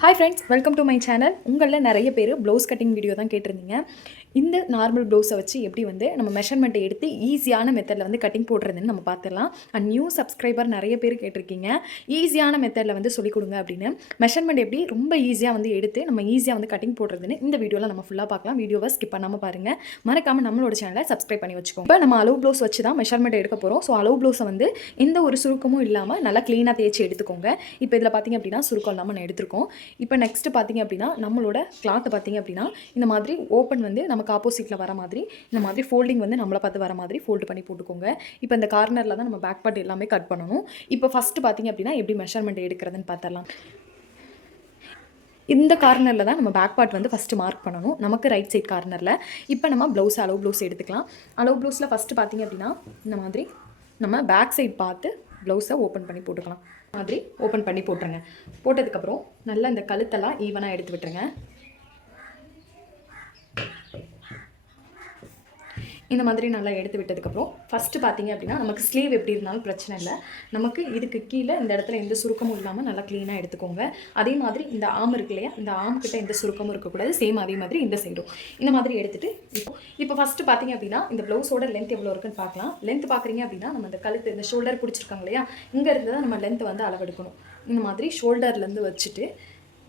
Hi friends, welcome to my channel. உங்களில் நிறைய பேர் ப்ளவுஸ் கட்டிங் வீடியோ தான் கேட்டிருந்தீங்க. இந்த நார்மல் ப்ளவுஸை வச்சு எப்படி வந்து நம்ம மெஷர்மெண்ட்டை எடுத்து ஈஸியான மெத்தடில் வந்து கட்டிங் போடுறதுன்னு நம்ம பார்த்துடலாம். அண்ட் நியூ சப்ஸ்கிரைபர் நிறைய பேர் கேட்டிருக்கீங்க, ஈஸியான மெத்தடில் வந்து சொல்லிக் கொடுங்க அப்படின்னு. மெஷர்மெண்ட் எப்படி ரொம்ப ஈஸியாக வந்து எடுத்து நம்ம ஈஸியாக வந்து கட்டிங் போடுறதுன்னு இந்த வீடியோவில் நம்ம ஃபுல்லாக பார்க்கலாம். வீடியோவை ஸ்கிப் பண்ணாமல் பாருங்கள். மறக்காமல் நம்மளோட சேனலை சப்ஸ்கிரைப் பண்ணி வச்சுக்கோங்க. இப்போ நம்ம அளவு ப்ளவுஸ் வச்சு தான் மெஷர்மெண்ட் எடுக்க போகிறோம். ஸோ அளவு ப்ளவுஸை வந்து எந்த ஒரு சுருக்கமும் இல்லாமல் நல்லா க்ளீனாக தேய்ச்சி எடுத்துக்கோங்க. இப்போ இதில் பார்த்திங்க அப்படின்னா சுருக்கம் இல்லாமல் நான் எடுத்துருக்கோம். இப்போ நெக்ஸ்ட்டு பார்த்திங்க அப்படின்னா நம்மளோட கிளாத்தை பார்த்திங்க அப்படின்னா இந்த மாதிரி ஓப்பன் வந்து நமக்கு ஆப்போசிட்டில் வர மாதிரி இந்த மாதிரி ஃபோல்டிங் வந்து நம்மளை பார்த்து வர மாதிரி ஃபோல்டு பண்ணி போட்டுக்கோங்க. இப்போ இந்த கார்னரில் தான் நம்ம பேக் பார்ட் எல்லாமே கட் பண்ணணும். இப்போ ஃபஸ்ட்டு பார்த்திங்க அப்படின்னா எப்படி மெஷர்மெண்ட் எடுக்கிறதுன்னு பார்த்துடலாம். இந்த கார்னரில் தான் நம்ம பேக் பார்ட் வந்து ஃபஸ்ட்டு மார்க் பண்ணணும், நமக்கு ரைட் சைட் கார்னரில். இப்போ நம்ம ப்ளவுஸ் அளவு ப்ளவுஸ் எடுத்துக்கலாம். அளவு ப்ளவுஸில் ஃபஸ்ட்டு பார்த்திங்க அப்படின்னா இந்த மாதிரி நம்ம பேக் சைட் பார்த்து ப்ளவுஸை ஓப்பன் பண்ணி போட்டுக்கலாம். மாதிரி ஓப்பன் பண்ணி போட்டுருங்க. போட்டதுக்கப்புறம் நல்லா இந்த கழுத்தெல்லாம் ஈவனாக எடுத்து விட்டுருங்க. இந்த மாதிரி நல்லா எடுத்து விட்டதுக்கப்புறம் ஃபஸ்ட்டு பார்த்திங்க அப்படின்னா நமக்கு ஸ்லீவ் எப்படி இருந்தாலும் பிரச்சனை இல்லை. நமக்கு இதுக்கு கீழே இந்த இடத்துல எந்த சுருக்கமும் இல்லாமல் நல்லா க்ளீனாக எடுத்துக்கோங்க. அதே மாதிரி இந்த ஆம் இருக்கு இல்லையா, இந்த ஆம்கிட்ட எந்த சுருக்கமும் இருக்கக்கூடாது. சேம் அதே மாதிரி இந்த சைடும் இந்த மாதிரி எடுத்துகிட்டு இப்போ ஃபஸ்ட்டு பார்த்திங்க அப்படின்னா இந்த ப்ளவுஸோட லென்த் எவ்வளோ இருக்குன்னு பார்க்கலாம். லென்த் பார்க்குறீங்க அப்படின்னா நம்ம இந்த கழுத்து இந்த ஷோல்டர் பிடிச்சிருக்காங்க இல்லையா, இங்கே இருந்து தான் நம்ம லென்த் வந்து அளவெடுக்கணும். இந்த மாதிரி ஷோல்டர்லேருந்து வச்சுட்டு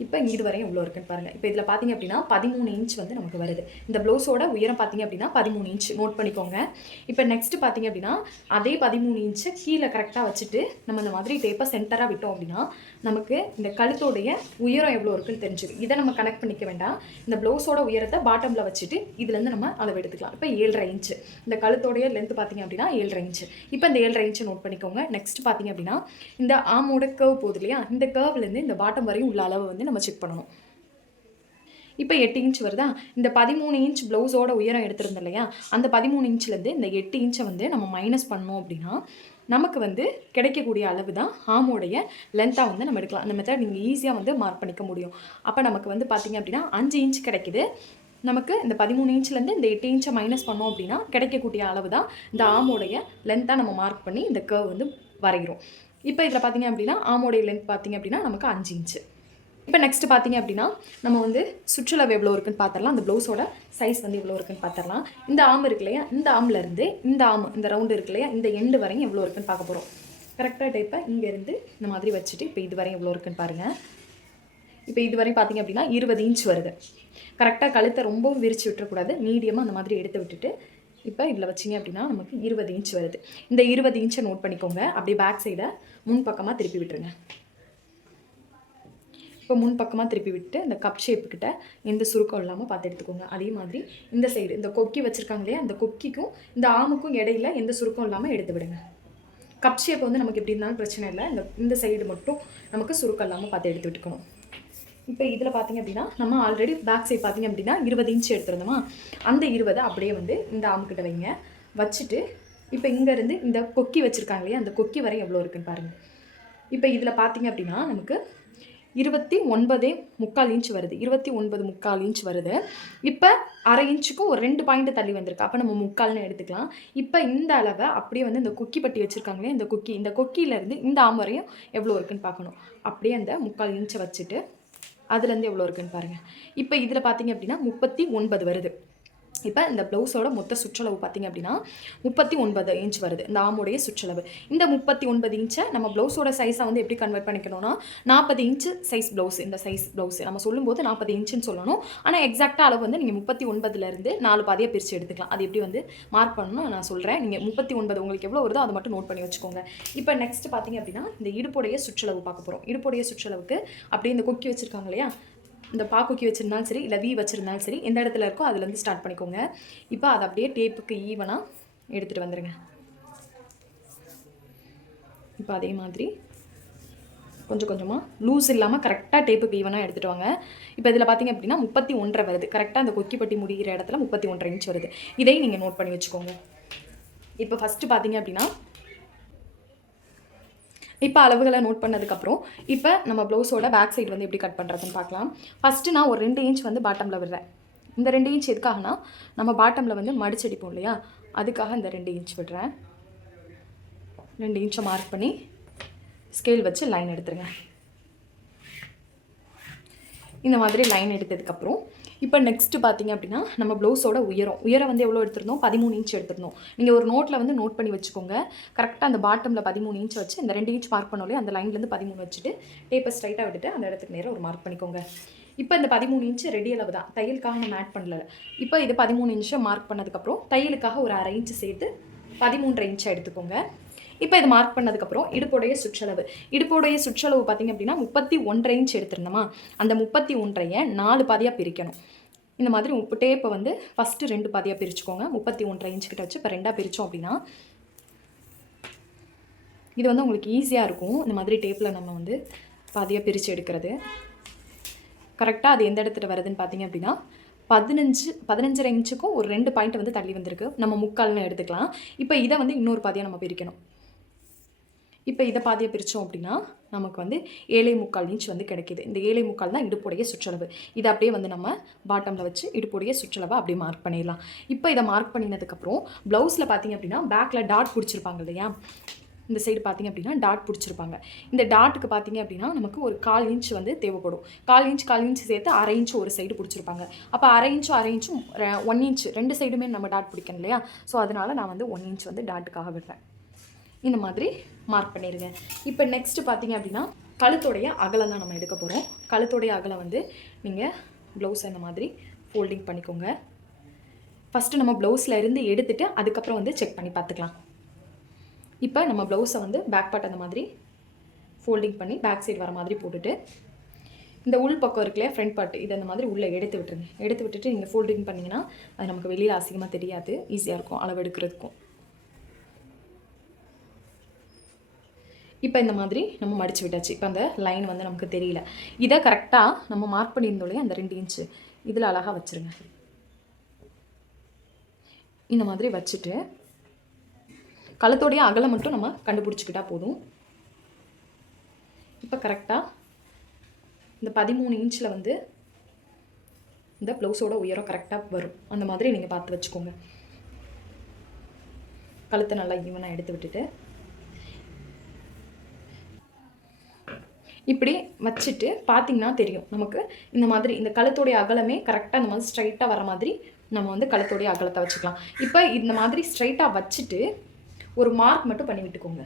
இப்போ இது வரையும் எவ்வளோ இருக்குன்னு பாருங்கள். இப்போ இதில் பார்த்திங்க அப்படின்னா 13 இன்ச் வந்து நமக்கு வருது. இந்த ப்ளவுஸோட உயரம் பார்த்திங்க அப்படின்னா 13 இன்ச் நோட் பண்ணிக்கோங்க. இப்போ நெக்ஸ்ட்டு பார்த்திங்க அப்படின்னா அதே 13 இன்ச்சை கீழே கரெக்டாக வச்சுட்டு நம்ம இந்த மாதிரி டேப்பை சென்டராக விட்டோம் அப்படின்னா நமக்கு இந்த கழுத்தோடைய உயரம் எவ்வளோ இருக்குன்னு தெரிஞ்சுது. இதை நம்ம கனெக்ட் பண்ணிக்க வேண்டாம். இந்த ப்ளவுஸோட உயரத்தை பாட்டமில் வச்சுட்டு இதுலேருந்து நம்ம அளவு எடுத்துக்கலாம். இப்போ 7.5 இன்ச்சு இந்த கழுத்தோடைய லென்த் பார்த்திங்க அப்படின்னா 7.5 இன்ச்சு. இப்போ இந்த 7.5 இன்ச்சு நோட் பண்ணிக்கோங்க. நெக்ஸ்ட் பார்த்திங்க அப்படின்னா இந்த ஆமோட கர்வ் போகுது இல்லையா, இந்த கர்வ்லேருந்து இந்த பாட்டம் வரையும் உள்ள அளவு வந்து நம்ம செக் பண்ணணும். இப்போ 8 இன்ச் வருதா. இந்த 13 இன்ச் ப்ளவுஸோட உயரம் எடுத்திருந்தோம் இல்லையா, அந்த 13 இன்ச்லேருந்து இந்த 8 இன்ச்சை வந்து நம்ம மைனஸ் பண்ணோம் அப்படின்னா நமக்கு வந்து கிடைக்கக்கூடிய அளவு தான் ஆமோடைய லென்த்தாக வந்து நம்ம எடுக்கலாம். அந்த மெத்தட் நீங்கள் ஈஸியாக வந்து மார்க் பண்ணிக்க முடியும். அப்போ நமக்கு வந்து பார்த்திங்க அப்படின்னா 5 இன்ச் கிடைக்குது. நமக்கு இந்த 13 இன்ச்லேருந்து இந்த 8 இன்ச்சை மைனஸ் பண்ணோம் அப்படின்னா கிடைக்கக்கூடிய அளவு தான் இந்த ஆமோடைய லென்த்தாக நம்ம மார்க் பண்ணி இந்த கர்வ் வந்து வரைகிறோம். இப்போ இதில் பார்த்திங்க அப்படின்னா ஆமோடைய லென்த் பார்த்திங்க அப்படின்னா நமக்கு 5 இன்ச்சு. இப்போ நெக்ஸ்ட்டு பார்த்திங்க அப்படின்னா நம்ம வந்து சுற்றளவு எவ்வளோ இருக்குன்னு பார்த்துடலாம். அந்த ப்ளவுஸோட சைஸ் வந்து எவ்வளோ இருக்குன்னு பார்த்துடலாம். இந்த ஆம் இருக்கு இல்லையா, இந்த ஆம்லேருந்து இந்த ஆம் இந்த ரவுண்டு இருக்கு இல்லையா, இந்த எண்டு வரையும் எவ்வளோ இருக்குன்னு பார்க்க போகிறோம். கரெக்டாக டைப்பை இங்கேருந்து இந்த மாதிரி வச்சுட்டு இப்போ இது வரையும் எவ்வளோ இருக்குன்னு பாருங்கள். இப்போ இது வரையும் பார்த்திங்க அப்படின்னா 20 இன்ச் வருது. கரெக்டாக கழுத்தை ரொம்பவும் விரித்து விட்டுறக்கூடாது, மீடியமாக அந்த மாதிரி எடுத்து விட்டுட்டு இப்போ இதில் வச்சிங்க அப்படின்னா நமக்கு 20 இன்ச் வருது. இந்த 20 இன்ச்சை நோட் பண்ணிக்கோங்க. அப்படியே பேக் சைடை முன் பக்கமாக திருப்பி விட்டுருங்க. இப்போ முன் பக்கமாக திருப்பி விட்டு இந்த கப் ஷேப்புக்கிட்ட எந்த சுருக்கம் இல்லாமல் பார்த்து எடுத்துக்கோங்க. அதே மாதிரி இந்த சைடு இந்த கொக்கி வச்சுருக்காங்க இல்லையா, அந்த கொக்கிக்கும் இந்த ஆமுக்கும் இடையில எந்த சுருக்கம் இல்லாமல் எடுத்து விடுங்க. கப் ஷேப் வந்து நமக்கு எப்படி இருந்தாலும் பிரச்சனை இல்லை, இந்த சைடு மட்டும் நமக்கு சுருக்கம் இல்லாமல் பார்த்து எடுத்து விட்டுக்கணும். இப்போ இதில் பார்த்திங்க அப்படின்னா நம்ம ஆல்ரெடி பேக் சைடு பார்த்திங்க அப்படின்னா 20 இன்ச் எடுத்துருந்தோமா, அந்த 20 அப்படியே வந்து இந்த ஆமுக்கிட்ட வைங்க. வச்சுட்டு இப்போ இங்கேருந்து இந்த கொக்கி வச்சுருக்காங்க இல்லையா, அந்த கொக்கி வரை எவ்வளோ இருக்குன்னு பாருங்கள். இப்போ இதில் பார்த்திங்க அப்படின்னா நமக்கு 29.25 இன்ச் வருது. 29.25 இன்ச் வருது. இப்போ அரை இன்ச்சுக்கும் ஒரு 2 பாயிண்ட் தள்ளி வந்திருக்கு. அப்போ நம்ம 3/4ன்னு எடுத்துக்கலாம். இப்போ இந்த அளவை அப்படியே வந்து இந்த கொக்கி பட்டி வச்சுருக்காங்களே, இந்த கொக்கியிலேருந்து இந்த ஆம் வரையும் எவ்வளோ இருக்குன்னு பார்க்கணும். அப்படியே அந்த 3/4 இன்ச்சை வச்சுட்டு அதுலேருந்து எவ்வளோ இருக்குன்னு பாருங்கள். இப்போ இதில் பார்த்திங்க அப்படின்னா 39 வருது. இப்போ இந்த ப்ளவுஸோட மொத்த சுற்றளவு பார்த்திங்க அப்படின்னா 39 இன்ச் வருது இந்த ஆமுடைய சுற்றளவு. இந்த 39 இன்ச்சை நம்ம ப்ளவுஸோட சைஸை வந்து எப்படி கன்வெர்ட் பண்ணிக்கணும்னா 40 இன்ச்சு சைஸ் ப்ளவுஸ். இந்த சைஸ் ப்ளவுஸ் நம்ம சொல்லும்போது 40 இன்ச்சுன்னு சொல்லணும். ஆனால் எக்ஸாக்டாக அளவு வந்து நீங்கள் 39லேருந்து 4 பாதியாக பிரித்து எடுத்துக்கலாம். அது எப்படி வந்து மார்க் பண்ணணும் நான் சொல்கிறேன். நீங்கள் 39 உங்களுக்கு எவ்வளோ வருதோ அதை மட்டும் நோட் பண்ணி வச்சுக்கோங்க. இப்போ நெக்ஸ்ட் பார்த்திங்க அப்படின்னா இந்த இடுப்புடைய சுற்றளவு பார்க்க போகிறோம். இடுப்புடைய சுற்றளவுக்கு அப்படியே இந்த கொக்கி வச்சுருக்காங்க இல்லையா, இந்த பாக்குக்கி வச்சுருந்தாலும் சரி இல்லை வி வச்சுருந்தாலும் சரி, எந்த இடத்துல இருக்கோ அதுலேருந்து ஸ்டார்ட் பண்ணிக்கோங்க. இப்போ அதை அப்படியே டேப்புக்கு ஈவனாக எடுத்துகிட்டு வந்துடுங்க. இப்போ அதே மாதிரி கொஞ்சம் கொஞ்சமாக லூஸ் இல்லாமல் கரெக்டாக டேப்புக்கு ஈவனாக எடுத்துகிட்டு வாங்க. இப்போ இதில் பார்த்திங்க அப்படின்னா 31.5 வருது. கரெக்டாக அந்த கொக்கிப்பட்டி முடிகிற இடத்துல 31.5 இன்ச் வருது. இதையும் நீங்கள் நோட் பண்ணி வச்சுக்கோங்க. இப்போ ஃபஸ்ட்டு பார்த்திங்க அப்படின்னா இப்போ அளவுகளை நோட் பண்ணதுக்கப்புறம் இப்போ நம்ம ப்ளவுஸோட பேக் சைடு வந்து எப்படி கட் பண்ணுறதுன்னு பார்க்கலாம். ஃபஸ்ட்டு நான் ஒரு 2 இன்ச் வந்து பாட்டமில் விடுறேன். இந்த 2 இன்ச் எதுக்காகனா நம்ம பாட்டமில் வந்து மடிச்சடிப்போம் இல்லையா, அதுக்காக இந்த 2 இன்ச் விடுறேன். 2 இன்ச்சை மார்க் பண்ணி ஸ்கேல் வச்சு லைன் எடுத்துருங்க. இந்த மாதிரி லைன் எடுத்ததுக்கப்புறம் இப்போ நெக்ஸ்ட்டு பார்த்தீங்க அப்படின்னா நம்ம ப்ளவுஸோட உயரம் வந்து எவ்வளோ எடுத்திருந்தோம், 13 இன்ச் எடுத்திருந்தோம். நீங்கள் ஒரு நோட்டில் வந்து நோட் பண்ணி வச்சுக்கோங்க. கரெக்டாக அந்த பாட்டமில் 13 இன்ச் வச்சு இந்த 2 இன்ச் மார்க் பண்ணோலே அந்த லைன்லேருந்து 13 வச்சுட்டு டேப்பை ஸ்ட்ரைட்டாக விட்டுட்டு அந்த இடத்துக்கு நேராக ஒரு மார்க் பண்ணிக்கோங்க. இப்போ இந்த 13 இன்ச்சு ரெடி அளவு தான், தையலுக்காக நம்ம ஆட் பண்ணல. இப்போ இது 13 இன்ச்சை மார்க் பண்ணதுக்கப்புறம் தையலுக்காக ஒரு 1/2 இன்ச்சு சேர்த்து 13.5 இன்ச்சாக எடுத்துக்கோங்க. இப்போ இது மார்க் பண்ணதுக்கப்புறம் இடுப்புடைய சுற்றளவு பார்த்திங்க அப்படின்னா 31.5 இன்ச் எடுத்துருந்தோமா, அந்த 31.5 4 பாதியாக பிரிக்கணும். இந்த மாதிரி டேப்பை வந்து ஃபஸ்ட்டு 2 பாதியாக பிரிச்சுக்கோங்க. 31.5 இன்ச் கிட்ட வச்சு இப்போ 2ஆக பிரித்தோம் அப்படின்னா இது வந்து உங்களுக்கு ஈஸியாக இருக்கும். இந்த மாதிரி டேப்பில் நம்ம வந்து பாதியாக பிரித்து எடுக்கிறது. கரெக்டாக அது எந்த இடத்துல வருதுன்னு பார்த்தீங்க அப்படின்னா 15.5 இன்ச்சுக்கும் ஒரு 2 பாயிண்ட் வந்து தள்ளி வந்திருக்கு. நம்ம முக்கால்னு எடுத்துக்கலாம். இப்போ இதை வந்து இன்னொரு பாதியாக நம்ம பிரிக்கணும். இப்போ இதை பாதியாக பிரித்தோம் அப்படின்னா நமக்கு வந்து 7.25 இன்ச் வந்து கிடைக்கிது. இந்த 7.25 தான் இடுப்புடைய சுற்றளவு. இதை அப்படியே வந்து நம்ம பாட்டமில் வச்சு இடுப்புடைய சுற்றளவை அப்படியே மார்க் பண்ணிடலாம். இப்போ இதை மார்க் பண்ணினதுக்கப்புறம் ப்ளவுஸில் பார்த்திங்க அப்படின்னா பேக்கில் டாட் பிடிச்சிருப்பாங்க இல்லையா, இந்த சைடு பார்த்திங்க அப்படின்னா டாட் பிடிச்சிருப்பாங்க. இந்த டாட்டுக்கு பார்த்திங்க அப்படின்னா நமக்கு ஒரு 1/4 இன்ச் வந்து தேவைப்படும். 1/4 இன்ச் சேர்த்து 1/2 இன்ச் ஒரு சைடு பிடிச்சிருப்பாங்க. அப்போ 1/2 இன்ச்சும் 1 இன்ச் 2 சைடுமே நம்ம டாட் பிடிக்கணும் இல்லையா, ஸோ அதனால் நான் வந்து 1 இன்ச் வந்து டாட்டுக்காக விடுறேன். இந்த மாதிரி மார்க் பண்ணிடுங்க. இப்போ நெக்ஸ்ட்டு பார்த்திங்க அப்படின்னா கழுத்துடைய அகலம் தான் நம்ம எடுக்க போகிறோம். கழுத்துடைய அகலம் வந்து நீங்கள் ப்ளவுஸ் இந்த மாதிரி ஃபோல்டிங் பண்ணிக்கோங்க. ஃபஸ்ட்டு நம்ம ப்ளவுஸில் இருந்து எடுத்துகிட்டு அதுக்கப்புறம் வந்து செக் பண்ணி பார்த்துக்கலாம். இப்போ நம்ம ப்ளவுஸை வந்து பேக் பார்ட் அந்த மாதிரி ஃபோல்டிங் பண்ணி பேக் சைடு வர மாதிரி போட்டுட்டு இந்த உள் பக்கம் இருக்குல்லையா ஃப்ரண்ட் பார்ட், இதை அந்த மாதிரி உள்ளே எடுத்து விட்டுருங்க. எடுத்து விட்டுட்டு நீங்கள் ஃபோல்டிங் பண்ணிங்கன்னா அது நமக்கு வெளியில் அசிங்கமாக தெரியாது, ஈஸியாக இருக்கும் அளவு எடுக்கிறதுக்கும். இப்போ இந்த மாதிரி நம்ம மடித்து விட்டாச்சு. இப்போ அந்த லைன் வந்து நமக்கு தெரியல. இதை கரெக்டாக நம்ம மார்க் பண்ணியிருந்தோம் அந்த 2 இன்ச்சு இதில் அழகாக வச்சுருங்க. இந்த மாதிரி வச்சுட்டு கழுத்தோடைய அகலம் மட்டும் நம்ம கண்டுபிடிச்சிக்கிட்டா போதும். இப்போ கரெக்டாக இந்த 13 இன்ச்சில் வந்து இந்த ப்ளவுஸோட உயரம் கரெக்டாக வரும். அந்த மாதிரி நீங்கள் பார்த்து வச்சுக்கோங்க. கழுத்தை நல்லா ஈவனாக எடுத்து விட்டுட்டு இப்படி வச்சுட்டு பார்த்திங்கன்னா தெரியும் நமக்கு இந்த மாதிரி இந்த கழுத்தோடைய அகலமே கரெக்டாக இந்த மாதிரி ஸ்ட்ரைட்டாக வர மாதிரி நம்ம வந்து கழுத்தோடைய அகலத்தை வச்சுக்கலாம். இப்போ இந்த மாதிரி ஸ்ட்ரைட்டாக வச்சுட்டு ஒரு மார்க் மட்டும் பண்ணி விட்டுக்கோங்க.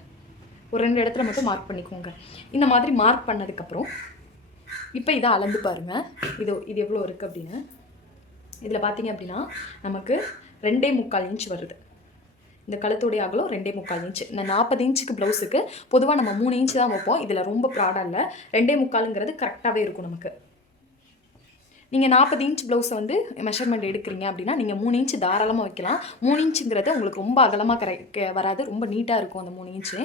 ஒரு 2 இடத்துல மட்டும் மார்க் பண்ணிக்கோங்க. இந்த மாதிரி மார்க் பண்ணதுக்கப்புறம் இப்போ இதை அளந்து பாருங்கள். இது எவ்வளோ இருக்குது அப்படின்னு. இதில் பார்த்திங்க அப்படின்னா நமக்கு 2.25 இன்ச் வருது. இந்த கழுத்துடைய அகலம் 2.25 இன்ச். இந்த 40 இன்ச்சுக்கு ப்ளவுஸுக்கு பொதுவாக நம்ம 3 இன்ச்சு தான் வைப்போம். இதில் ரொம்ப ப்ராடாக இல்லை, 2.25ங்கிறது கரெக்டாகவே இருக்கும் நமக்கு. நீங்கள் 40 இன்ச் ப்ளவுஸை வந்து மெஷர்மெண்ட் எடுக்கிறீங்க அப்படின்னா நீங்கள் 3 இன்ச்சு தாராளமாக வைக்கலாம். 3 இன்ச்சுங்கிறது உங்களுக்கு ரொம்ப அகலமாக வராது, ரொம்ப நீட்டாக இருக்கும் அந்த 3 இன்ச்சு.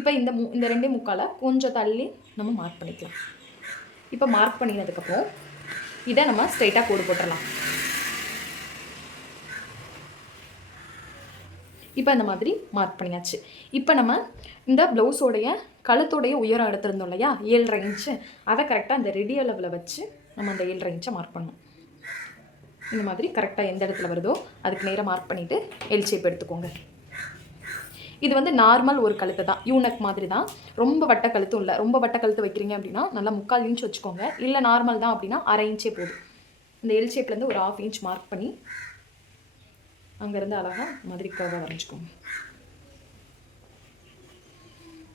இப்போ இந்த 2.25 கொஞ்சம் தள்ளி நம்ம மார்க் பண்ணிக்கலாம். இப்போ மார்க் பண்ணினதுக்கப்புறம் இதை நம்ம ஸ்ட்ரைட்டாக கோடு போட்டுடலாம். இப்போ இந்த மாதிரி மார்க் பண்ணியாச்சு. இப்போ நம்ம இந்த ப்ளவுஸோடைய கழுத்தோடைய உயரம் எடுத்திருந்தோம் இல்லையா 7.5 இன்ச்சு, அதை கரெக்டாக அந்த ரெடி அளவில் வச்சு நம்ம அந்த 7.5 இன்ச்சை மார்க் பண்ணணும். இந்த மாதிரி கரெக்டாக எந்த இடத்துல வருதோ அதுக்கு நேராக மார்க் பண்ணிவிட்டு எல் ஷேப் எடுத்துக்கோங்க. இது வந்து நார்மல் ஒரு கழுத்து தான், யூனக் மாதிரி தான், ரொம்ப வட்ட கழுத்தும் இல்லை. ரொம்ப வட்ட கழுத்து வைக்கிறீங்க அப்படின்னா நல்லா 3/4 இன்ச் வச்சுக்கோங்க. இல்லை நார்மல் தான் அப்படின்னா 1/2 இன்ச்சே போதும். இந்த எல் ஷேப்லேருந்து ஒரு 1/2 இன்ச் மார்க் பண்ணி அங்கேருந்து அழகாக மாதிரி கர்வாக வரைஞ்சிக்கோங்க.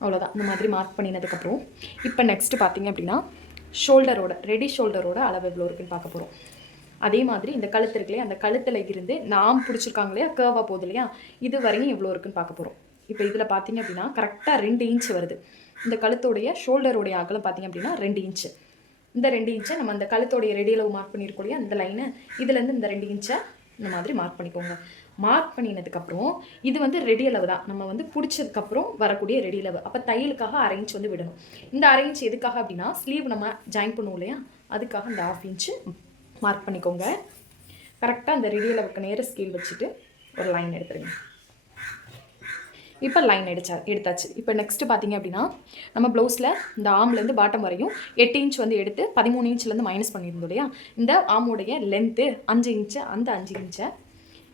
அவ்வளோதான். இந்த மாதிரி மார்க் பண்ணினதுக்கப்புறம் இப்போ நெக்ஸ்ட்டு பார்த்திங்க அப்படின்னா ரெடி ஷோல்டரோட அளவு எவ்வளோ இருக்குன்னு பார்க்க போகிறோம். அதே மாதிரி இந்த கழுத்து இருக்குல்லையா, அந்த கழுத்தில் இருந்து நாம் பிடிச்சிருக்காங்க இல்லையா கர்வாக போகுது இல்லையா, இது வரையும் எவ்வளோ இருக்குன்னு பார்க்க போகிறோம். இப்போ இதில் பார்த்திங்க அப்படின்னா கரெக்டாக 2 இன்ச் வருது. இந்த கழுத்தோடைய ஷோல்டரோடைய அகலம் பார்த்திங்க அப்படின்னா 2 இன்ச்சு. இந்த 2 இன்ச்சை நம்ம அந்த கழுத்தோடைய ரெடி அளவு மார்க் பண்ணியிருக்கோம் இல்லையா, அந்த லைனை இதுலேருந்து இந்த 2 இன்ச்சை இந்த மாதிரி மார்க் பண்ணிக்கோங்க. மார்க் பண்ணினதுக்கப்புறம் இது வந்து ரெடி அளவு தான், நம்ம வந்து பிடிச்சதுக்கப்புறம் வரக்கூடிய ரெடி அளவு. அப்போ தையலுக்காக 1/2 இன்ச் வந்து விடணும். இந்த 1/2 இன்ச் எதுக்காக அப்படின்னா ஸ்லீவ் நம்ம ஜாயின் பண்ணுவோம் இல்லையா, அதுக்காக இந்த 1/2 இன்ச்சு மார்க் பண்ணிக்கோங்க. கரெக்டாக அந்த ரெடி அளவுக்கு நேர ஸ்கேல் வச்சுட்டு ஒரு லைன் எடுத்துருங்க. இப்போ லைன் எடுத்தாச்சு. இப்போ நெக்ஸ்ட்டு பார்த்திங்க அப்படின்னா நம்ம ப்ளவுஸில் இந்த ஆம்லேருந்து பாட்டம் வரையும் 8 இன்ச் வந்து எடுத்து 13 இன்ச்லேருந்து மைனஸ் பண்ணியிருந்தோம் இல்லையா, இந்த ஆமோடைய லென்த்து 5 இன்ச்சு. அந்த 5 இன்ச்சை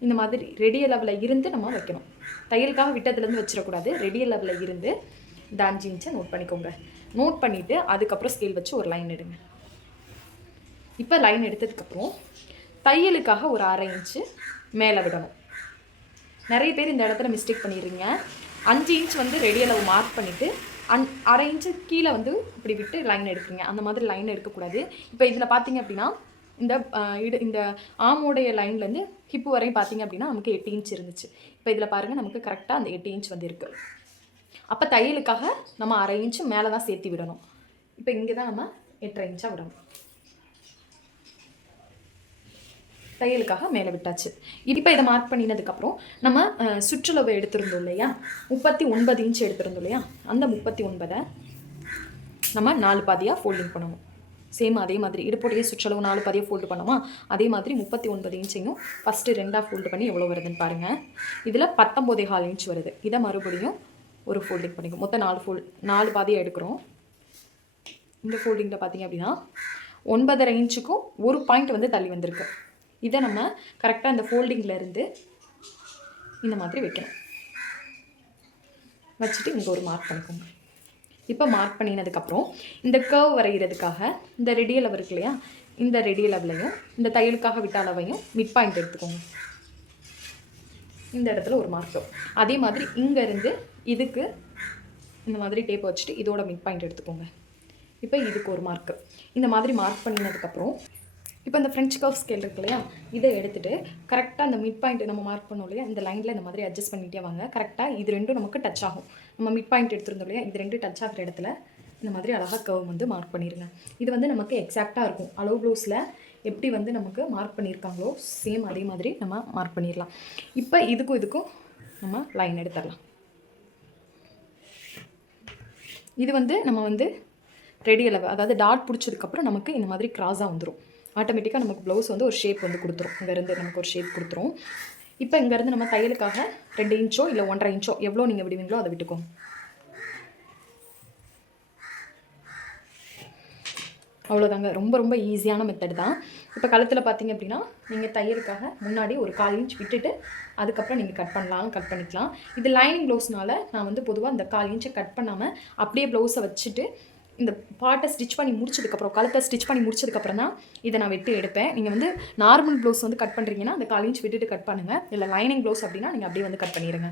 இந்த மாதிரி ரெடி அளவில் இருந்து நம்ம வைக்கணும். தையலுக்காக விட்டதுலேருந்து வச்சிடக்கூடாது. ரெடி அளவில் இருந்து இந்த 5 இன்ச்சை நோட் பண்ணிக்கோங்க. நோட் பண்ணிவிட்டு அதுக்கப்புறம் ஸ்கேல் வச்சு ஒரு லைன் எடுங்க. இப்போ லைன் எடுத்ததுக்கப்புறம் தையலுக்காக ஒரு 1/2 இன்ச்சு மேலே விடணும். நிறைய பேர் இந்த இடத்துல மிஸ்டேக் பண்ணிடுறீங்க. 5 இன்ச் வந்து ரெடி அளவு மார்க் பண்ணிவிட்டு 1/2 இன்ச்சு கீழே வந்து இப்படி விட்டு லைன் எடுக்கிறீங்க. அந்த மாதிரி லைன் எடுக்கக்கூடாது. இப்போ இதில் பார்த்தீங்க அப்படின்னா இந்த ஆமோடைய லைன்லேருந்து ஹிப்பு வரையும் பார்த்தீங்க அப்படின்னா நமக்கு 8 இன்ச் இருந்துச்சு. இப்போ இதில் பாருங்கள் நமக்கு கரெக்டாக அந்த 8 இன்ச் வந்து இருக்குது. அப்போ தையலுக்காக நம்ம 1/2 இன்ச்சு மேலே தான் சேர்த்து விடணும். இப்போ இங்கே தான் நம்ம 8.5 இன்ச்சாக விடணும். தையலுக்காக மேலே விட்டாச்சு. இப்போ இதை மார்க் பண்ணினதுக்கப்புறம் நம்ம சுற்றளவு எடுத்திருந்தோம் இல்லையா, 39 இன்ச் எடுத்திருந்தோம் இல்லையா, அந்த 39 நம்ம 4 பாதியாக ஃபோல்டிங் பண்ணணும். சேம் அதே மாதிரி இடுப்புடைய சுற்றளவு 4 பாதியாக ஃபோல்டு பண்ணோமா, அதே மாதிரி 39 இன்ச்சையும் ஃபஸ்ட்டு 2ஆக ஃபோல்டு பண்ணி எவ்வளோ வருதுன்னு பாருங்கள். இதில் 19.25 இன்ச் வருது. இதை மறுபடியும் ஒரு ஃபோல்டிங் பண்ணிக்கும். மொத்தம் 4 பாதியாக எடுக்கிறோம். இந்த ஃபோல்டிங்கில் பார்த்தீங்க அப்படின்னா 9.5 இன்ச்சுக்கும் ஒரு பாயிண்ட் வந்து தள்ளி வந்திருக்கு. இதை நம்ம கரெக்டாக இந்த ஃபோல்டிங்கில் இருந்து இந்த மாதிரி வைக்கணும். வச்சுட்டு இங்கே ஒரு மார்க் பண்ணிக்கோங்க. இப்போ மார்க் பண்ணினதுக்கப்புறம் இந்த கர்வ் வரைகிறதுக்காக இந்த ரெடி அளவு இருக்கு இல்லையா, இந்த ரெடி அளவுலையும் இந்த தையலுக்காக விட்ட அளவையும் மிட் பாயிண்ட் எடுத்துக்கோங்க. இந்த இடத்துல ஒரு மார்க்கு. அதே மாதிரி இங்கேருந்து இதுக்கு இந்த மாதிரி டேப் வச்சுட்டு இதோட மிட் பாயிண்ட் எடுத்துக்கோங்க. இப்போ இதுக்கு ஒரு மார்க்கு. இந்த மாதிரி மார்க் பண்ணினதுக்கப்புறம் இப்போ இந்த ஃப்ரெஞ்ச் கர்வ் ஸ்கேல் இருக்கு இல்லையா, இதை எடுத்துகிட்டு கரெக்டாக அந்த மிட் பாயிண்ட் நம்ம மார்க் பண்ணோம் இல்லையா, இந்த லைனில் இந்த மாதிரி அட்ஜஸ்ட் பண்ணிகிட்டே வாங்க. கரெக்டாக இது ரெண்டும் நமக்கு டச் ஆகும். நம்ம மிட் பாயிண்ட் எடுத்துருந்தோம் இல்லையா, இது ரெண்டும் டச் ஆகிற இடத்துல இந்த மாதிரி அழகாக கர்வ் வந்து மார்க் பண்ணிடுங்க. இது வந்து நமக்கு எக்ஸாக்டாக இருக்கும். அளவு ப்ளவுஸில் எப்படி வந்து நமக்கு மார்க் பண்ணியிருக்காங்களோ சேம் அதே மாதிரி நம்ம மார்க் பண்ணிடலாம். இப்போ இதுக்கும் நம்ம லைன் எடுத்துடலாம். இது வந்து நம்ம வந்து ரெடி அளவு, அதாவது டாட் பிடிச்சதுக்கப்புறம் நமக்கு இந்த மாதிரி கிராஸாக வந்துடும். ஆட்டோமேட்டிக்காக நமக்கு ப்ளவுஸ் வந்து ஒரு ஷேப் வந்து கொடுத்துரும். இங்கேருந்து நமக்கு ஒரு ஷேப் கொடுத்துரும். இப்போ இங்கேருந்து நம்ம தையலுக்காக 2 இன்ச்சோ இல்லை 1.5 இன்ச்சோ எவ்வளோ நீங்கள் விடுவீங்களோ அதை விட்டுக்கோங்க. அவ்வளோதாங்க. ரொம்ப ரொம்ப ஈஸியான மெத்தட் தான். இப்போ கழுத்தில் பார்த்தீங்க அப்படின்னா நீங்கள் தையலுக்காக முன்னாடி ஒரு 1/4 இன்ச் விட்டுட்டு அதுக்கப்புறம் நீங்கள் கட் பண்ணலாம், கட் பண்ணிக்கலாம். இது லைனிங் ப்ளவுஸ்னால நான் வந்து பொதுவாக இந்த 1/4 இன்ச்சை கட் பண்ணாமல் அப்படியே ப்ளவுஸை வச்சுட்டு இந்த பாட்டை ஸ்டிச் பண்ணி முடிச்சதுக்கப்புறம், கழுத்தை ஸ்டிச் பண்ணி முடிச்சதுக்கப்புறம் தான் இதை நான் வெட்டி எடுப்பேன். நீங்கள் வந்து நார்மல் ப்ளவுஸ் வந்து கட் பண்ணுறீங்கன்னா அந்த 1/4 இன்ச் விட்டுட்டு கட் பண்ணுங்கள். இல்லை லைனிங் ப்ளவுஸ் அப்படின்னா நீங்கள் அப்படியே வந்து கட் பண்ணிடுங்க.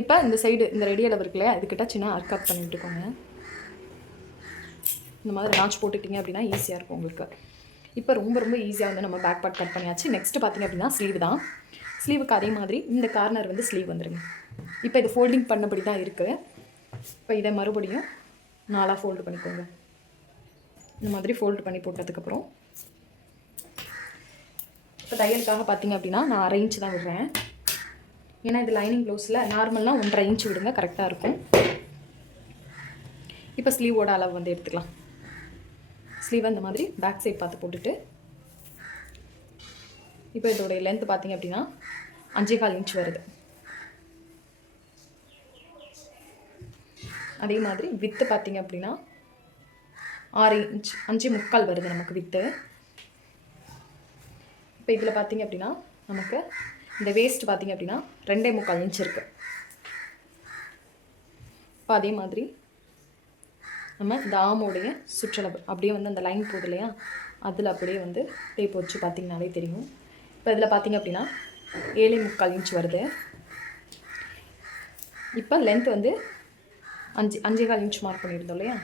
இப்போ இந்த சைடு இந்த ரெடி அளவு இருக்கு இல்லையா, இதுக்கிட்ட சின்ன ஆர்க் கட் பண்ணி விட்டுக்கோங்க. இந்த மாதிரி நாச் போட்டுக்கிட்டிங்க அப்படின்னா ஈஸியாக இருக்கும் உங்களுக்கு. இப்போ ரொம்ப ரொம்ப ஈஸியாக வந்து நம்ம பேக் பார்ட் கட் பண்ணியாச்சு. நெக்ஸ்ட்டு பார்த்திங்க அப்படின்னா ஸ்லீவ் தான். ஸ்லீவுக்கு அதே மாதிரி இந்த கார்னர் வந்து ஸ்லீவ் வந்துடுங்க. இப்போ இது ஃபோல்டிங் பண்ணபடி தான் இருக்குது. இப்போ இதை மறுபடியும் 4ஆக ஃபோல்டு பண்ணிக்கோங்க. இந்த மாதிரி ஃபோல்டு பண்ணி போட்டதுக்கப்புறம் இப்போ தையலுக்காக பார்த்திங்க அப்படின்னா நான் 1/2 இன்ச் தான் விடுறேன். ஏன்னா இது லைனிங் ப்ளவுஸில் நார்மலாக 1.5 இன்ச் விடுங்க, கரெக்டாக இருக்கும். இப்போ ஸ்லீவோட அளவு வந்து எடுத்துக்கலாம். ஸ்லீவ் அந்த மாதிரி பேக் சைட் பார்த்து போட்டுட்டு இப்போ இதோடைய லென்த் பார்த்தீங்க அப்படின்னா 5.25 இன்ச் வருது. அதே மாதிரி வித்து பார்த்தீங்க அப்படின்னா 6 இன்ச் 5.25 வருது நமக்கு வித்து. இப்போ இதில் பார்த்தீங்க அப்படின்னா நமக்கு இந்த வேஸ்ட் பார்த்தீங்க அப்படின்னா 2.25 இன்ச் இருக்குது. இப்போ அதே மாதிரி நம்ம இந்த ஆமோடைய சுற்றளவு அப்படியே வந்து அந்த லைன் போகுது இல்லையா, அதில் அப்படியே வந்து டேப் வச்சு பார்த்திங்கனாலே தெரியும். இப்போ இதில் பார்த்திங்க அப்படின்னா 7.25 இன்ச் வருது. இப்போ லென்த் வந்து 5.25 இன்ச் மார்க் பண்ணியிருந்தோம் இல்லையா,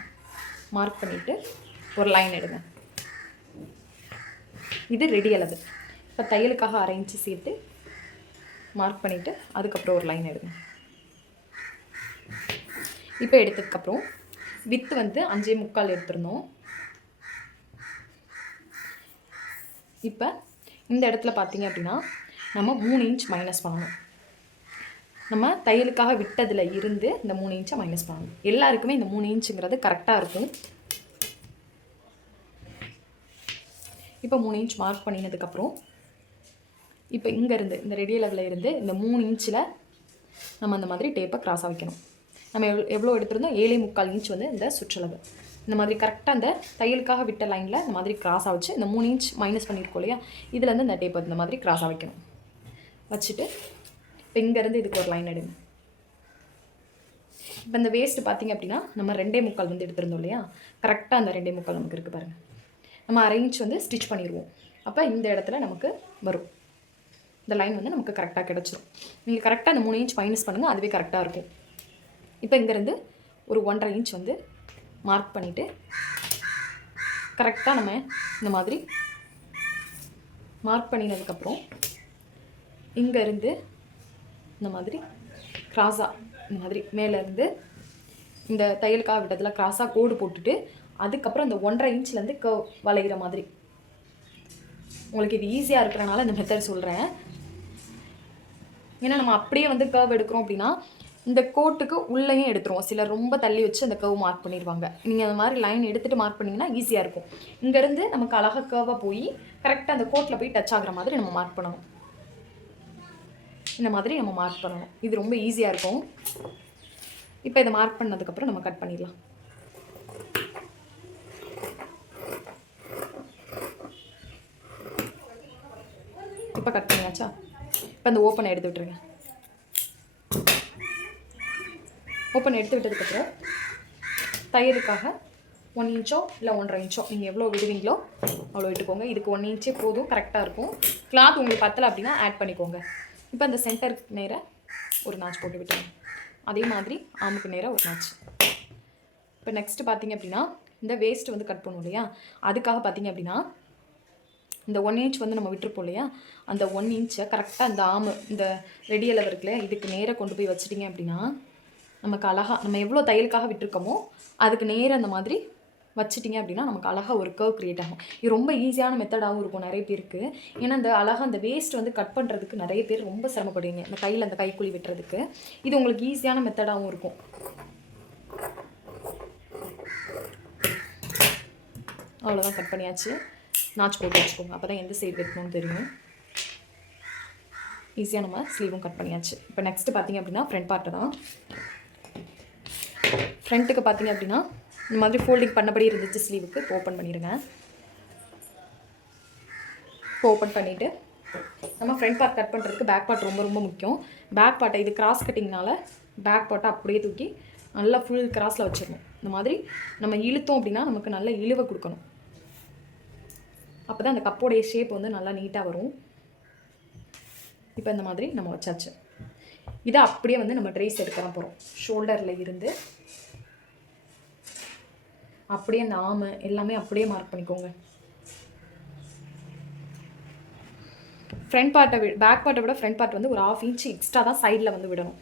மார்க் பண்ணிவிட்டு ஒரு லைன் எடுங்க. இது ரெடி அளவு. இப்போ தையலுக்காக 1/2 இன்ச்சு சேர்த்து மார்க் பண்ணிவிட்டு அதுக்கப்புறம் ஒரு லைன் எடுங்க. இப்போ எடுத்ததுக்கப்புறம் வித்து வந்து 5.25 எடுத்துருந்தோம். இப்போ இந்த இடத்துல பார்த்தீங்க அப்படின்னா நம்ம 3 இன்ச் மைனஸ் பண்ணணும். நம்ம தையலுக்காக விட்டதில் இருந்து இந்த 3 இன்ச்சை மைனஸ் பண்ணணும். எல்லாருக்குமே இந்த 3 இன்ச்சுங்கிறது கரெக்டாக இருக்கும். இப்போ 3 இன்ச் மார்க் பண்ணினதுக்கப்புறம் இப்போ இங்கேருந்து இந்த ரெடி லெவலில் இருந்து இந்த 3 இன்ச்சில் நம்ம அந்த மாதிரி டேப்பை கிராஸாக வைக்கணும். நம்ம எவ்வளோ எடுத்திருந்தோம், 7.25 இன்ச் வந்து இந்த சுற்றளவு. இந்த மாதிரி கரெக்டாக அந்த தையலுக்காக விட்ட லைனில் இந்த மாதிரி கிராஸாக வச்சு இந்த 3 இன்ச் மைனஸ் பண்ணியிருக்கோம் இல்லையா, இதுலேருந்து இந்த டேப் இந்த மாதிரி கிராஸாக வைக்கணும். வச்சுட்டு இப்போ இங்கேருந்து இதுக்கு ஒரு லைன் எடுங்க. இப்போ இந்த வேஸ்ட்டு பார்த்திங்க அப்படின்னா நம்ம 2.25 வந்து எடுத்திருந்தோம் இல்லையா, கரெக்டாக அந்த 2.25 நமக்கு இருக்குது பாருங்கள். நம்ம அரேஞ்ச் வந்து ஸ்டிச் பண்ணிடுவோம். அப்போ இந்த இடத்துல நமக்கு வரும். இந்த லைன் வந்து நமக்கு கரெக்டாக கிடச்சிரும். நீங்கள் கரெக்டாக அந்த 3 இன்ச் மைனஸ் பண்ணுங்கள், அதுவே கரெக்டாக இருக்கும். இப்போ இங்கேருந்து ஒரு 1.5 இன்ச் வந்து மார்க் பண்ணிவிட்டு கரெக்டாக நம்ம இந்த மாதிரி மார்க் பண்ணினதுக்கப்புறம் இங்கேருந்து இந்த மாதிரி கிராஸாக இந்த மாதிரி மேலேருந்து இந்த தையலுக்காக விட்டதில் கிராஸாக கோடு போட்டுட்டு அதுக்கப்புறம் இந்த 1.5 இன்ச்லேருந்து கர்வ் வளைகிற மாதிரி. உங்களுக்கு இது ஈஸியாக இருக்கிறனால இந்த மெத்தட் சொல்கிறேன். ஏன்னா நம்ம அப்படியே வந்து கர்வ் எடுக்கிறோம் அப்படின்னா இந்த கோட்டுக்கு உள்ளேயும் எடுத்துருவோம். சிலர் ரொம்ப தள்ளி வச்சு அந்த கர்வ் மார்க் பண்ணிடுவாங்க. நீங்கள் அந்த மாதிரி லைன் எடுத்துகிட்டு மார்க் பண்ணிங்கன்னா ஈஸியாக இருக்கும். இங்கேருந்து நமக்கு அழகாக கர்வாக போய் கரெக்டாக அந்த கோட்டில் போய் டச் ஆகிற மாதிரி நம்ம மார்க் பண்ணணும். இந்த மாதிரி நம்ம மார்க் பண்ணணும். இது ரொம்ப ஈஸியாக இருக்கும். இப்போ இதை மார்க் பண்ணதுக்கப்புறம் நம்ம கட் பண்ணிடலாம். இப்போ கட் பண்ணியாச்சா? இப்போ அந்த ஓப்பனை எடுத்து விட்டுருங்க. ஓப்பன் எடுத்து விட்டதுக்கப்புறம் தையலுக்காக 1 இன்ச்சோ இல்லை 1.5 இன்ச்சோ நீங்கள் எவ்வளோ விடுவீங்களோ அவ்வளோ விட்டுக்கோங்க. இதுக்கு 1 இன்ச்சே போதும், கரெக்டாக இருக்கும். கிளாத் உங்களுக்கு பத்தலை அப்படின்னா ஆட் பண்ணிக்கோங்க. இப்போ அந்த சென்டருக்கு நேராக ஒரு நாச் போட்டு விட்டுருங்க. அதே மாதிரி ஆமுக்கு நேராக ஒரு நாச். இப்போ நெக்ஸ்ட்டு பார்த்திங்க அப்படின்னா இந்த வேஸ்ட் வந்து கட் பண்ணுவோம் இல்லையா, அதுக்காக பார்த்திங்க அப்படின்னா இந்த 1 இன்ச் வந்து நம்ம விட்டுருப்போம் இல்லையா, அந்த 1 இன்ச்சை கரெக்டாக இந்த ஆமு இந்த ரெடி அளவு இருக்குல்ல இதுக்கு நேராக கொண்டு போய் வச்சிட்டிங்க அப்படின்னா நமக்கு அழகாக நம்ம எவ்வளோ தையலுக்காக விட்டுருக்கோமோ அதுக்கு நேராக அந்த மாதிரி வச்சிட்டிங்க அப்படின்னா நமக்கு அழகாக ஒரு கர்வ் க்ரியேட் ஆகும். இது ரொம்ப ஈஸியான மெத்தடாகவும் இருக்கும் நிறைய பேருக்கு. ஏன்னா இந்த அழகாக அந்த வேஸ்ட் வந்து கட் பண்ணுறதுக்கு நிறைய பேர் ரொம்ப சிரமப்படுவீங்க, இந்த கையில் அந்த கைக்குழி வெட்டுறதுக்கு. இது உங்களுக்கு ஈஸியான மெத்தடாகவும் இருக்கும். அவ்வளோதான், கட் பண்ணியாச்சு. நாச் போட்டு வச்சுக்கோங்க, அப்போ தான் எந்த சைடு வெட்டணும்னு தெரியும். ஈஸியாக நம்ம ஸ்லீவும் கட் பண்ணியாச்சு. இப்போ நெக்ஸ்ட்டு பார்த்திங்க அப்படின்னா ஃப்ரண்ட் பார்ட்டு தான். ஃப்ரண்ட்டுக்கு பார்த்திங்க அப்படின்னா இந்த மாதிரி ஃபோல்டிங் பண்ணபடி இருந்துச்சு ஸ்லீவுக்கு. இப்போ ஓப்பன் பண்ணிடுங்க. இப்போ ஓப்பன் பண்ணிவிட்டு நம்ம ஃப்ரண்ட் பார்ட் கட் பண்ணுறதுக்கு பேக் பார்ட் ரொம்ப ரொம்ப முக்கியம். பேக் பார்ட்டை இது கிராஸ் கட்டிங்னால பேக் பார்ட்டை அப்படியே தூக்கி நல்லா ஃபுல் கிராஸில் வச்சிடணும். இந்த மாதிரி நம்ம இழுத்தோம் அப்படின்னா நமக்கு நல்ல இழுவை கொடுக்கணும். அப்போ தான் அந்த கப்போடைய ஷேப் வந்து நல்லா நீட்டாக வரும். இப்போ இந்த மாதிரி நம்ம வச்சாச்சு. இதை அப்படியே வந்து நம்ம ட்ரேஸ் எடுக்க போகிறோம். ஷோல்டரில் இருந்து அப்படியே அந்த ஆமு எல்லாமே அப்படியே மார்க் பண்ணிக்கோங்க. ஃப்ரண்ட் பார்ட்டை பேக் பார்ட்டை விட ஃப்ரண்ட் பார்ட் வந்து ஒரு 1/2 இன்ச் எக்ஸ்ட்ரா தான் சைடில் வந்து விடணும்.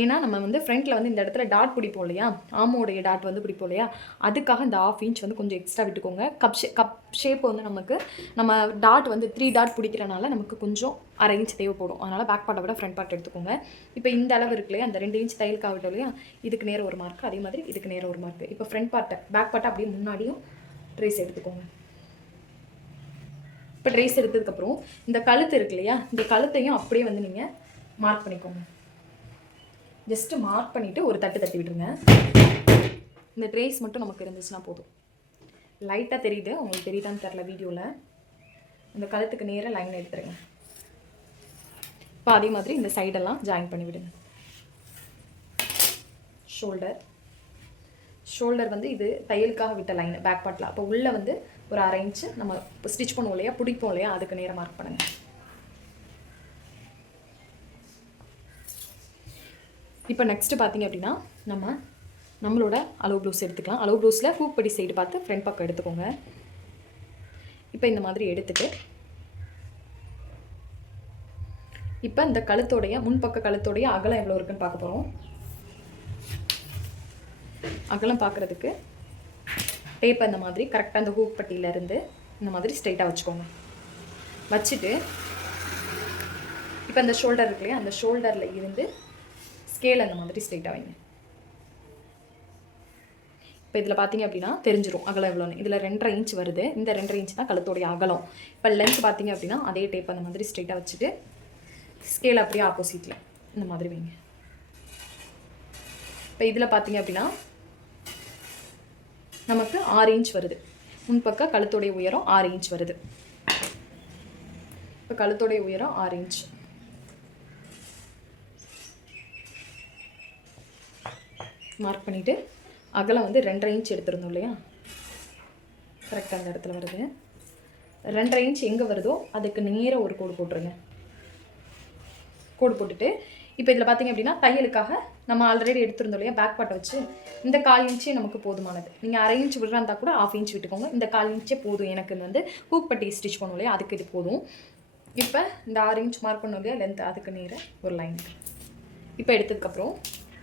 ஏன்னா நம்ம வந்து ஃப்ரண்ட்டில் வந்து இந்த இடத்துல டாட் பிடிப்போம் இல்லையா, ஆமோடைய டாட் வந்து பிடிப்போம் இல்லையா, அதுக்காக இந்த 1/2 இன்ச் வந்து கொஞ்சம் எக்ஸ்ட்ரா விட்டுக்கோங்க. கப் ஷேப் வந்து நமக்கு நம்ம டாட் வந்து 3 டாட் பிடிக்கிறனால நமக்கு கொஞ்சம் 1/2 இன்ச் தேவைப்படும். அதனால் பேக் பார்ட்டை விட ஃப்ரண்ட் பார்ட் எடுத்துக்கோங்க. இப்போ இந்த அளவு இருக்கு இல்லையா, அந்த 2 இன்ச் தையலுக்காக விட்டோம் இல்லையா, இதுக்கு நேரம் ஒரு மார்க், அதே மாதிரி இதுக்கு நேரம் ஒரு மார்க். இப்போ ஃப்ரண்ட் பார்ட்டை பேக் பார்ட்டை அப்படியே முன்னாடியும் ட்ரேஸ் எடுத்துக்கோங்க. இப்போ ட்ரேஸ் எடுத்ததுக்கப்புறம் இந்த கழுத்து இருக்கு இல்லையா, இந்த கழுத்தையும் அப்படியே வந்து நீங்கள் மார்க் பண்ணிக்கோங்க. ஜஸ்ட்டு மார்க் பண்ணிவிட்டு ஒரு தட்டு தட்டி விட்டுருங்க. இந்த ட்ரேஸ் மட்டும் நமக்கு இருந்துச்சுன்னா போதும். லைட்டாக தெரியுது, உங்களுக்கு தெரியுதான்னு தெரில வீடியோவில். இந்த கழுத்துக்கு நேராக லைன் எடுத்துருங்க. இப்போ அதே மாதிரி இந்த சைடெல்லாம் ஜாயின் பண்ணி விடுங்க. ஷோல்டர் வந்து இது தையலுக்காக விட்ட லைன் பேக் பார்ட்டில். அப்போ உள்ளே வந்து ஒரு 1/2 இன்ச்சு நம்ம ஸ்டிச் பண்ணுவோம் இல்லையா, பிடிப்போம் இல்லையா, அதுக்கு நேராக மார்க் பண்ணுங்கள். இப்போ நெக்ஸ்ட்டு பார்த்திங்க அப்படின்னா நம்மளோட அளவு ப்ளவுஸ் எடுத்துக்கலாம். அளவு ப்ளவுஸில் ஹூக் படி சைடு பார்த்து ஃப்ரண்ட் பக்கம் எடுத்துக்கோங்க. இப்போ இந்த மாதிரி எடுத்துகிட்டு இப்போ இந்த கழுத்தோடைய முன்பக்க கழுத்தோடைய அகலம் எவ்வளோ இருக்குன்னு பார்க்க போகிறோம். அகலம் பார்க்குறதுக்கு டேப் அந்த மாதிரி கரெக்டாக அந்த ஹூக் பட்டியிலேருந்து இந்த மாதிரி ஸ்ட்ரைட்டாக வச்சுக்கோங்க. வச்சுட்டு இப்போ இந்த ஷோல்டர் இருக்கு இல்லையா, அந்த ஷோல்டரில் இருந்து ஸ்கேல் அந்த மாதிரி ஸ்ட்ரைட்டாக வைங்க. இப்போ இதில் பார்த்தீங்க அப்படின்னா தெரிஞ்சிடும் அகலம் எவ்வளோன்னு. இதில் 2.5 இன்ச் வருது. இந்த 2.5 இன்ச் தான் கழுத்தோடைய அகலம். இப்போ லென்த் பார்த்தீங்க அப்படின்னா அதே டேப் அந்த மாதிரி ஸ்ட்ரைட்டாக வச்சுட்டு ஸ்கேல் அப்படியே ஆப்போசிட்டில் இந்த மாதிரி வைங்க. இப்போ இதில் பார்த்தீங்க அப்படின்னா நமக்கு 6 இன்ச் வருது. முன்பக்க கழுத்துடைய உயரம் 6 இன்ச் வருது. இப்போ கழுத்துடைய உயரம் 6 இன்ச். மார்க் பண்ணிவிட்டு அகலம் வந்து 2.5 இன்ச் எடுத்துருந்தோம் இல்லையா, கரெக்டாக அந்த இடத்துல வருது. 2.5 இன்ச் எங்கே வருதோ அதுக்கு நேராக ஒரு கோடு போட்டுருங்க. கோடு போட்டுட்டு இப்போ இதில் பார்த்தீங்க அப்படின்னா தையலுக்காக நம்ம ஆல்ரெடி எடுத்துருந்தோம் இல்லையா பேக் பார்ட்டை வச்சு, இந்த 1/4 இன்ச்சே நமக்கு போதுமானது. நீங்கள் 1/2 இன்ச் விடுறா இருந்தால் கூட 1/2 இன்ச் விட்டுக்கோங்க. இந்த 1/4 இன்ச்சே போதும் எனக்கு வந்து ஹூக் பட்டி ஸ்டிச் பண்ணும் இல்லையா, அதுக்கு இது போதும். இப்போ இந்த 6 இன்ச் மார்க் பண்ணோம் இல்லையா லென்த், அதுக்கு நேராக ஒரு லைன். இப்போ எடுத்ததுக்கப்புறம்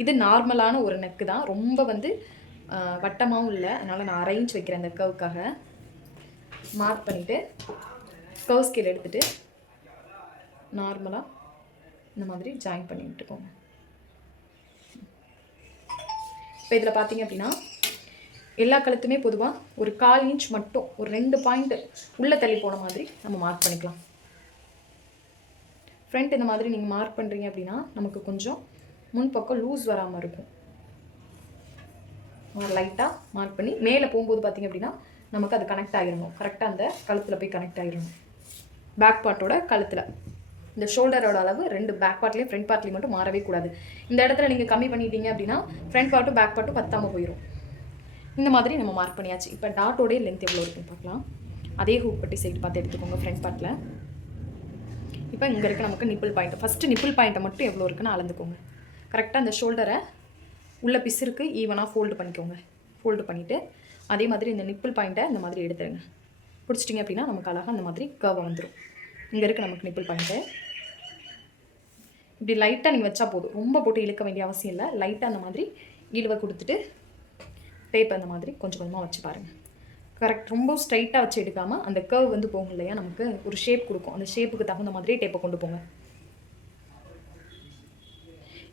இது நார்மலான ஒரு நெக்கு தான், ரொம்ப வந்து வட்டமாகவும் இல்லை. அதனால் நான் 1/2 இன்ச் வைக்கிறேன் அந்த கர்வுக்காக. மார்க் பண்ணிவிட்டு கர்வ் ஸ்கேல் எடுத்துகிட்டு நார்மலாக இந்த மாதிரி ஜாயின் பண்ணி விட்டுக்கோங்க. இப்போ இதில் பார்த்தீங்க அப்படின்னா எல்லா கழுத்துமே பொதுவாக ஒரு 1/4 இன்ச் மட்டும் ஒரு 2 பாயிண்ட் உள்ளே தள்ளி போன மாதிரி நம்ம மார்க் பண்ணிக்கலாம். ஃப்ரண்ட் இந்த மாதிரி நீங்கள் மார்க் பண்ணுறீங்க அப்படின்னா நமக்கு கொஞ்சம் முன்பக்கம் லூஸ் வராமல் இருக்கும். லைட்டாக மார்க் பண்ணி மேலே போகும்போது பார்த்தீங்க அப்படின்னா நமக்கு அது கனெக்ட் ஆகிடணும். கரெக்டாக அந்த கழுத்தில் போய் கனெக்ட் ஆகிடணும். பேக் பார்ட்டோட கழுத்தில் இந்த ஷோல்டரோட அளவு 2 பேக் பார்ட்லேயும் ஃப்ரண்ட் பார்ட்லேயும் மட்டும் மாறவே கூடாது. இந்த இடத்துல நீங்கள் கம்மி பண்ணிட்டீங்க அப்படின்னா ஃப்ரண்ட் பார்ட்டும் பேக் பார்ட்டும் பத்தாமல் போயிடும். இந்த மாதிரி நம்ம மார்க் பண்ணியாச்சு. இப்போ டாட்டோடைய லென்த் எவ்வளோ இருக்குன்னு பார்க்கலாம். அதே ஹூக் பட்டி சைடு பார்த்து எடுத்துக்கோங்க ஃப்ரண்ட் பார்ட்டில். இப்போ இங்கே இருக்க நமக்கு நிப்பிள் பாயிண்ட், ஃபஸ்ட்டு நிப்பிள் பாயிண்ட்டை மட்டும் எவ்வளோ இருக்குன்னு அளந்துக்கோங்க. கரெக்டாக அந்த ஷோல்டரை உள்ள பிசுருக்கு ஈவனாக ஃபோல்டு பண்ணிக்கோங்க. ஃபோல்டு பண்ணிவிட்டு அதே மாதிரி இந்த நிப்பிள் பாயிண்ட்டை இந்த மாதிரி எடுத்துருங்க. பிடிச்சிட்டிங்க அப்படின்னா நமக்கு அழகாக அந்த மாதிரி கர்வ் வந்துடும். இங்கே இருக்க நமக்கு நிப்பிள் பாயிண்ட்டு இப்படி லைட்டாக நீங்கள் வச்சா போதும், ரொம்ப போட்டு இழுக்க வேண்டிய அவசியம் இல்லை. லைட்டாக அந்த மாதிரி இழுவை கொடுத்துட்டு டேப் அந்த மாதிரி கொஞ்சம் கொஞ்சமாக வச்சு பாருங்கள். கரெக்ட், ரொம்ப ஸ்ட்ரைட்டாக வச்சு எடுக்காமல் அந்த கர்வ் வந்து போகும் இல்லையா, நமக்கு ஒரு ஷேப் கொடுக்கும். அந்த ஷேப்புக்கு தகுந்த மாதிரி டேப்பை கொண்டு போங்க.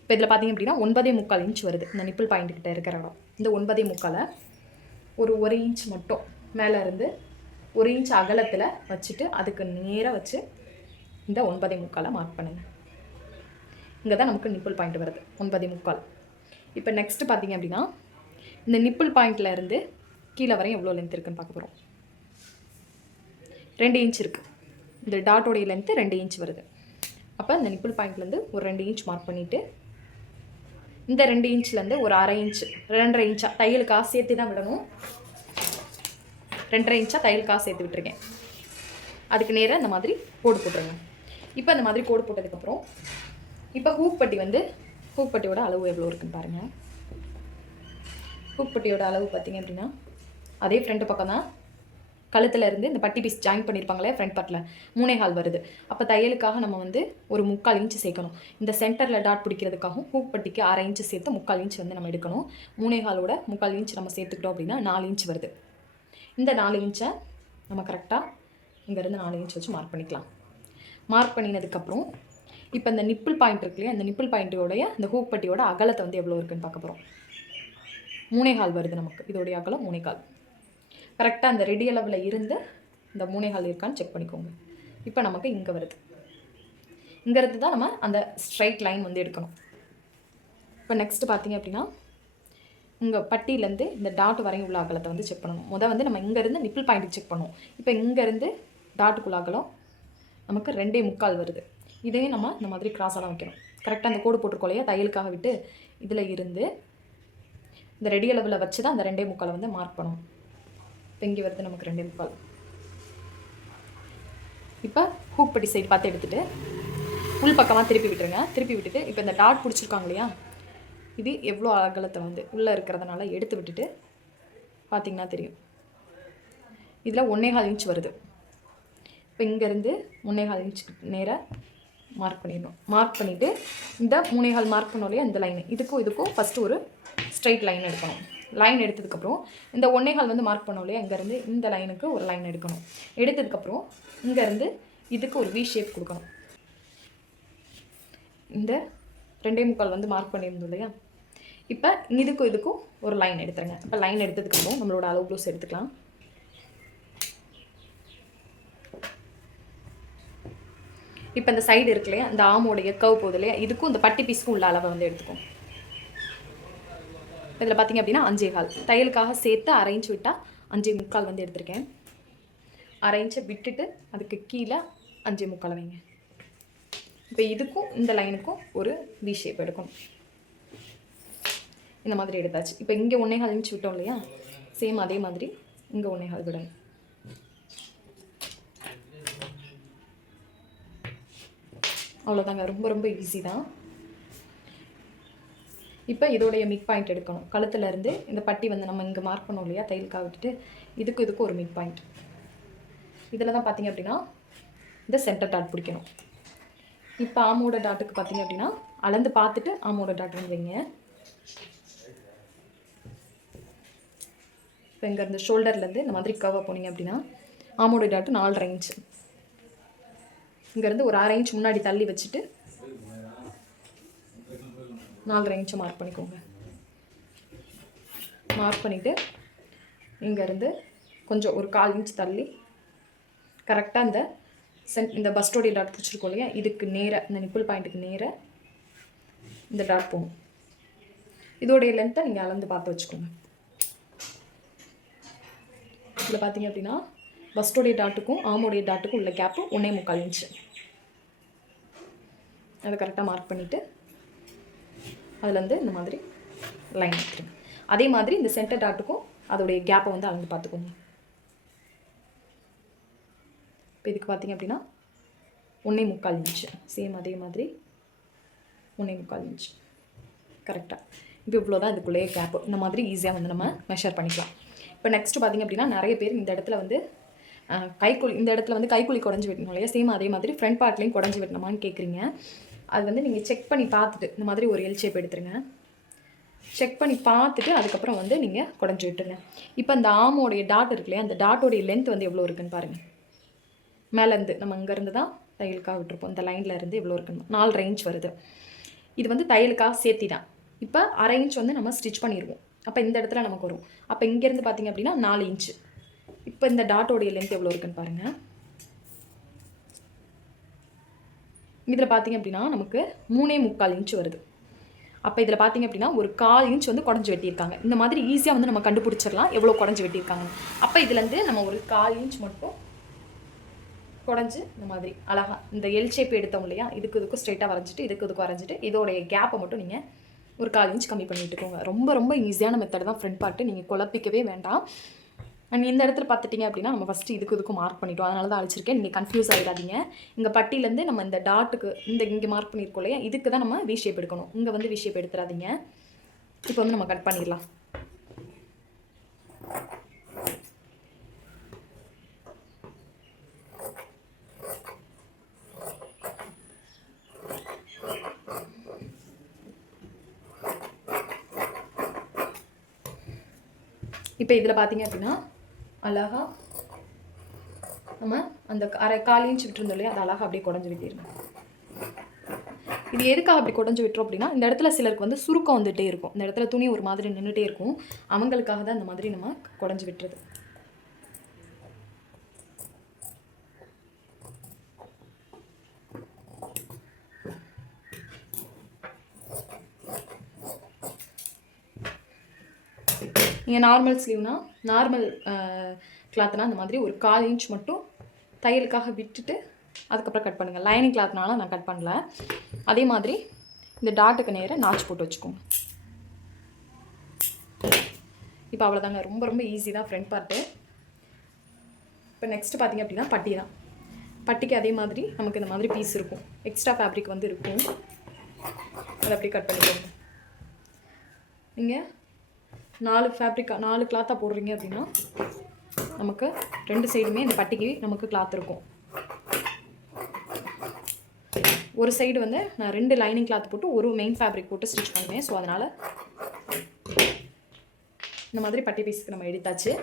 இப்போ இதில் பார்த்தீங்க அப்படின்னா 9.25 இன்ச் வருது இந்த நிப்பிள் பாயிண்ட் கிட்ட இருக்கிற இடம். இந்த 9.25 ஒரு 1 இன்ச் மட்டும் மேலே இருந்து 1 இன்ச் அகலத்தில் வச்சுட்டு அதுக்கு நேராக வச்சு இந்த 9.25 மார்க் பண்ணுங்கள். இங்கே தான் நமக்கு நிப்பிள் பாயிண்ட் வருது 9.25. இப்போ நெக்ஸ்ட்டு பார்த்தீங்க அப்படின்னா இந்த நிப்பிள் பாயிண்ட்டில் இருந்து கீழே வரையும் எவ்வளோ லென்த் இருக்குன்னு பார்க்க போகிறோம். 2 இன்ச் இருக்குது. இந்த டாட்டோடைய லென்த்து 2 இன்ச் வருது. அப்போ இந்த நிப்பிள் பாயிண்ட்லேருந்து ஒரு 2 இன்ச் மார்க் பண்ணிவிட்டு இந்த 2 இன்ச்லேருந்து ஒரு 1/2 இன்ச் 2.5 இன்ச்சாக தையலுக்காக சேர்த்து தான் விடணும். 2.5 இன்ச்சாக தையலுக்காக சேர்த்து விட்டுருக்கேன். அதுக்கு நேராக இந்த மாதிரி கோடு போட்டுருங்க. இப்போ இந்த மாதிரி கோடு போட்டதுக்கப்புறம் இப்போ ஹூக் பட்டி வந்து ஹூக் பட்டியோட அளவு எவ்வளோ இருக்குன்னு பாருங்கள். ஹூக் பட்டியோட அளவு பார்த்தீங்க அப்படின்னா அதே ஃப்ரண்ட் பக்கம் தான் கழுத்தில் இருந்து இந்த பட்டி பீஸ் ஜாயின் பண்ணியிருப்பாங்களே ஃப்ரண்ட் பார்ட்டில் 3.25 வருது. அப்போ தையலுக்காக நம்ம வந்து ஒரு 3/4 இன்ச்சு சேர்க்கணும். இந்த சென்டரில் டாட் பிடிக்கிறதுக்காகவும் ஹூக் பட்டிக்கு 1/2 இன்ச்சு சேர்த்து 3/4 இன்ச் வந்து நம்ம எடுக்கணும். 3.25ஓட 3/4 இன்ச் நம்ம சேர்த்துக்கிட்டோம் அப்படின்னா 4 இன்ச் வருது. இந்த 4 இன்ச்சை நம்ம கரெக்டாக இங்கேருந்து 4 இன்ச் வச்சு மார்க் பண்ணிக்கலாம். மார்க் பண்ணினதுக்கப்புறம் இப்போ இந்த நிப்பிள் பாயிண்ட் இருக்கு இல்லையா, இந்த நிப்பிள் பாயிண்ட்டோடைய இந்த ஹூக் பட்டியோட அகலத்தை வந்து எவ்வளோ இருக்குன்னு பார்க்க போகிறோம். 3.25 வருது நமக்கு. இதோடைய அகலம் 3.25. கரெக்டாக அந்த ரெடி அளவில் இருந்து இந்த 3.25 இருக்கான்னு செக் பண்ணிக்கோங்க. இப்போ நமக்கு இங்கே வருது. இங்கேருந்து தான் நம்ம அந்த ஸ்ட்ரைட் லைன் வந்து எடுக்கணும். இப்போ நெக்ஸ்ட்டு பார்த்தீங்க அப்படின்னா உங்கள் பட்டியிலேருந்து இந்த டாட் வரையும் உள்ள அகலத்தை வந்து செக் பண்ணணும். வந்து நம்ம இங்கேருந்து நிப்பிள் பாயிண்ட்டுக்கு செக் பண்ணுவோம். இப்போ இங்கேருந்து டாட்டுக்குள்ள அகலம் நமக்கு 2.25 வருது. இதையும் நம்ம இந்த மாதிரி கிராஸாக வைக்கணும். கரெக்டாக அந்த கோடு போட்டிருக்கோம் இல்லையா தையலுக்காக விட்டு, இதில் இருந்து இந்த ரெடி அளவில் வச்சு தான் அந்த 2.25 வந்து மார்க் பண்ணுவோம். இப்போ இங்கே வருது நமக்கு 2.25. இப்போ ஹூக் பட்டி சைடு பார்த்து எடுத்துகிட்டு உள் பக்கமாக திருப்பி விட்டுருங்க. திருப்பி விட்டுட்டு இப்போ இந்த டாட் பிடிச்சிருக்காங்க இல்லையா, இது எவ்வளோ அகலத்தை வந்து உள்ளே இருக்கிறதுனால எடுத்து விட்டுட்டு பார்த்திங்கன்னா தெரியும். இதில் 1.25 இன்ச் வருது. இப்போ இங்கேருந்து 1.25 இன்ச்சுக்கு நேராக மார்க் பண்ணிடணும். மார்க் பண்ணிவிட்டு இந்த 3.25 மார்க் பண்ணோம் இல்லையா இந்த லைன், இதுக்கும் ஃபஸ்ட்டு ஒரு ஸ்ட்ரைட் லைன் எடுக்கணும். லைன் எடுத்ததுக்கப்புறம் இந்த 1.25 வந்து மார்க் பண்ணோம் இல்லையா, இங்கேருந்து இந்த லைனுக்கு ஒரு லைன் எடுக்கணும். எடுத்ததுக்கப்புறம் இங்கேருந்து இதுக்கு ஒரு வி ஷேப் கொடுக்கணும். இந்த 2.25 வந்து மார்க் பண்ணியிருந்தோம் இல்லையா, இப்போ இதுக்கும் ஒரு லைன் எடுத்துருங்க. இப்போ லைன் எடுத்ததுக்கப்புறம் நம்மளோட அளவு ப்ளவுஸ் எடுத்துக்கலாம். இப்போ இந்த சைடு இருக்கு இல்லையா, இந்த ஆமோடைய கர்வ் போகுது இல்லையா, இதுக்கும் இந்த பட்டி பீஸ்க்கும் உள்ள அளவை வந்து எடுத்துக்கோம். இதில் பார்த்திங்க அப்படின்னா 5.25 தையலுக்காக சேர்த்து அரைஞ்சு விட்டால் 5.25 வந்து எடுத்திருக்கேன். அரைஞ்சு விட்டுட்டு அதுக்கு கீழே 5.25 வைங்க. இப்போ இதுக்கும் இந்த லைனுக்கும் ஒரு வி ஷேப் எடுக்கணும். இந்த மாதிரி எடுத்தாச்சு. இப்போ இங்கே 1.25 இன்ச் விட்டோம் இல்லையா, சேம் அதே மாதிரி இங்கே 1.25 விடணும். அவ்வளோதாங்க, ரொம்ப ரொம்ப ஈஸி தான். இப்போ இதோடைய மிட் பாயிண்ட் எடுக்கணும். கழுத்துலேருந்து இந்த பட்டி வந்து நம்ம இங்கே மார்க் பண்ணோம் இல்லையா, தையலுக்காக விட்டுட்டு இதுக்கு ஒரு மிட் பாயிண்ட். இதில் தான் பார்த்திங்க அப்படின்னா இந்த சென்டர் டாட் பிடிக்கணும். இப்போ ஆமோட டாட்டுக்கு பார்த்திங்க அப்படின்னா அளந்து பார்த்துட்டு ஆமோட டாட் வந்து வைங்க. இப்போ இங்கேருந்து ஷோல்டர்லேருந்து இந்த மாதிரி கர்வாக போனீங்க அப்படின்னா ஆமோட டாட்டு 4.5 இன்ச்சு. இங்கேருந்து ஒரு 1/2 இன்ச் முன்னாடி தள்ளி வச்சுட்டு 4.5 இன்ச்சு மார்க் பண்ணிக்கோங்க. மார்க் பண்ணிவிட்டு இங்கேருந்து கொஞ்சம் ஒரு 1/4 இன்ச் தள்ளி கரெக்டாக இந்த பஸ்டோடைய டாட் பிடிச்சிருக்கோம் இல்லையா, இதுக்கு நேராக இந்த நிப்பிள் பாயிண்ட்டுக்கு நேராக இந்த டாட் போகும். இதோடைய லென்த்தை நீங்கள் அளந்து பார்த்து வச்சுக்கோங்க. இதில் பார்த்தீங்க அப்படின்னா பஸ்டோடைய டாட்டுக்கும் ஆமோடைய டாட்டுக்கும் உள்ள கேப்பு 1.25 இன்ச்சு. அதை கரெக்டாக மார்க் பண்ணிவிட்டு அதுலேருந்து இந்த மாதிரி லைன் எடுத்துருங்க. அதே மாதிரி இந்த சென்டர் டாட்டுக்கும் அதோடைய கேப்பை வந்து அளந்து பார்த்துக்கோங்க. இப்போ இதுக்கு பார்த்திங்க அப்படின்னா 1.25 இன்ச்சு. சேம் அதே மாதிரி 1.25 இன்ச்சு கரெக்டாக. இப்போ இவ்வளோ தான் இதுக்குள்ளேயே கேப்பு. இந்த மாதிரி ஈஸியாக வந்து நம்ம மெஷர் பண்ணிக்கலாம். இப்போ நெக்ஸ்ட்டு பார்த்திங்க அப்படின்னா நிறைய பேர் இந்த இடத்துல வந்து கைக்குழி, இந்த இடத்துல வந்து கைக்குழி குடஞ்சி வெட்டணும் இல்லையா, சேம் அதே மாதிரி ஃப்ரண்ட் பார்ட்லேயும் குடஞ்சி வெட்டணுமான்னு கேட்குறீங்க. அது வந்து நீங்கள் செக் பண்ணி பார்த்துட்டு இந்த மாதிரி ஒரு எல் ஷேப் எடுத்துருங்க. செக் பண்ணி பார்த்துட்டு அதுக்கப்புறம் வந்து நீங்கள் குடஞ்சி விட்டுருங்க. இப்போ அந்த ஆமோடைய டாட் இருக்கு இல்லையா, அந்த டாட்டோடைய லென்த் வந்து எவ்வளோ இருக்குன்னு பாருங்கள். மேலேருந்து நம்ம இங்கேருந்து தான் தையலுக்காக விட்டுருப்போம். இந்த லைனில் இருந்து எவ்வளோ இருக்குன்னு 4.5 இன்ச் வருது. இது வந்து தையலுக்காக சேர்த்தி தான். இப்போ 1/2 இன்ச் வந்து நம்ம ஸ்டிச் பண்ணிடுவோம். அப்போ இந்த இடத்துல நமக்கு வரும். அப்போ இங்கேருந்து பார்த்திங்க அப்படின்னா 4 இன்ச்சு. இப்போ இந்த டாட்டோடைய லென்த் எவ்வளோ இருக்குன்னு பாருங்கள். இதில் பார்த்திங்க அப்படின்னா நமக்கு 3.25 இன்ச்சு வருது. அப்போ இதில் பார்த்திங்க அப்படின்னா ஒரு 1/4 இன்ச் வந்து குடஞ்சி வெட்டியிருக்காங்க. இந்த மாதிரி ஈஸியாக வந்து நம்ம கண்டுபிடிச்சிடலாம் எவ்வளோ குடஞ்சி வெட்டியிருக்காங்க. அப்போ இதுலேருந்து நம்ம ஒரு 1/4 இன்ச் மட்டும் குடஞ்சி இந்த மாதிரி அழகாக இந்த எல் ஷேப் எடுத்தோம் இல்லையா, இதுக்கு ஸ்ட்ரைட்டாக வரைஞ்சிட்டு இதுக்கு வரைஞ்சிட்டு இதோடைய கேப்பை மட்டும் நீங்கள் ஒரு 1/4 இன்ச் கம்மி பண்ணிட்டுக்கோங்க. ரொம்ப ரொம்ப ஈஸியான மெத்தட் தான் ஃப்ரண்ட் பார்ட்டு. நீங்கள் குழப்பிக்கவே வேண்டாம். அண்ட் இந்த இடத்துல பார்த்துட்டிங்க அப்படின்னா நம்ம ஃபஸ்ட்டு இதுக்கும் மார்க் பண்ணிட்டோம். அதனால தான் அழிச்சிருக்கேன். நீங்கள் கன்ஃபியூஸ் ஆகிடாதீங்க. இங்கே பட்டியிலேருந்து நம்ம இந்த டாட்டுக்கு இங்கே மார்க் பண்ணியிருக்கோம் இல்லையா, இதுக்கு தான் நம்ம வி ஷேப் எடுக்கணும். இங்கே வந்து வி ஷேப் எடுத்துடாதீங்க. இப்போ வந்து நம்ம கட் பண்ணிடலாம். இப்போ இதில் பார்த்தீங்க அப்படின்னா அழகாக நம்ம அந்த 1/4 இன்ச் விட்டுருந்தோம் இல்லையா, அது அழகாக அப்படியே குடஞ்சி விட்டிருங்க. இது எதுக்காக அப்படி குடஞ்சி விட்டுரும் அப்படின்னா, இந்த இடத்துல சிலருக்கு வந்து சுருக்கம் வந்துகிட்டே இருக்கும். இந்த இடத்துல துணி ஒரு மாதிரி நின்றுட்டே இருக்கும். அவங்களுக்காக தான் இந்த மாதிரி நம்ம குடஞ்சி விட்டுறது. நீங்கள் நார்மல் ஸ்லீவ்னா நார்மல் கிளாத்னா இந்த மாதிரி ஒரு 1/4 இன்ச் மட்டும் தையலுக்காக விட்டுட்டு அதுக்கப்புறம் கட் பண்ணுங்கள். லைனிங் கிளாத்னால நான் கட் பண்ணல. அதே மாதிரி இந்த டாட்டுக்கு நேராக நாச் போட்டு வச்சுக்கோங்க. இப்போ அவ்வளோதாங்க, ரொம்ப ரொம்ப ஈஸி தான் ஃப்ரண்ட் பார்ட்டு. இப்போ நெக்ஸ்ட்டு பார்த்திங்க அப்படின்னா பட்டி தான். பட்டிக்கு அதே மாதிரி நமக்கு இந்த மாதிரி பீஸ் இருக்கும், எக்ஸ்ட்ரா ஃபேப்ரிக் வந்து இருக்கும். அதை அப்படியே கட் பண்ணிக்கோங்க. நீங்கள் 4 கிளாத்தாக போடுறீங்க அப்படின்னா நமக்கு 2 சைடுமே இந்த பட்டிக்கு நமக்கு கிளாத் இருக்கும். ஒரு சைடு வந்து நான் 2 லைனிங் கிளாத் போட்டு ஒரு மெயின் ஃபேப்ரிக் போட்டு ஸ்டிச் பண்ணுவேன். ஸோ அதனால் இந்த மாதிரி பட்டி பீஸுக்கு நம்ம எடுத்தாச்சு.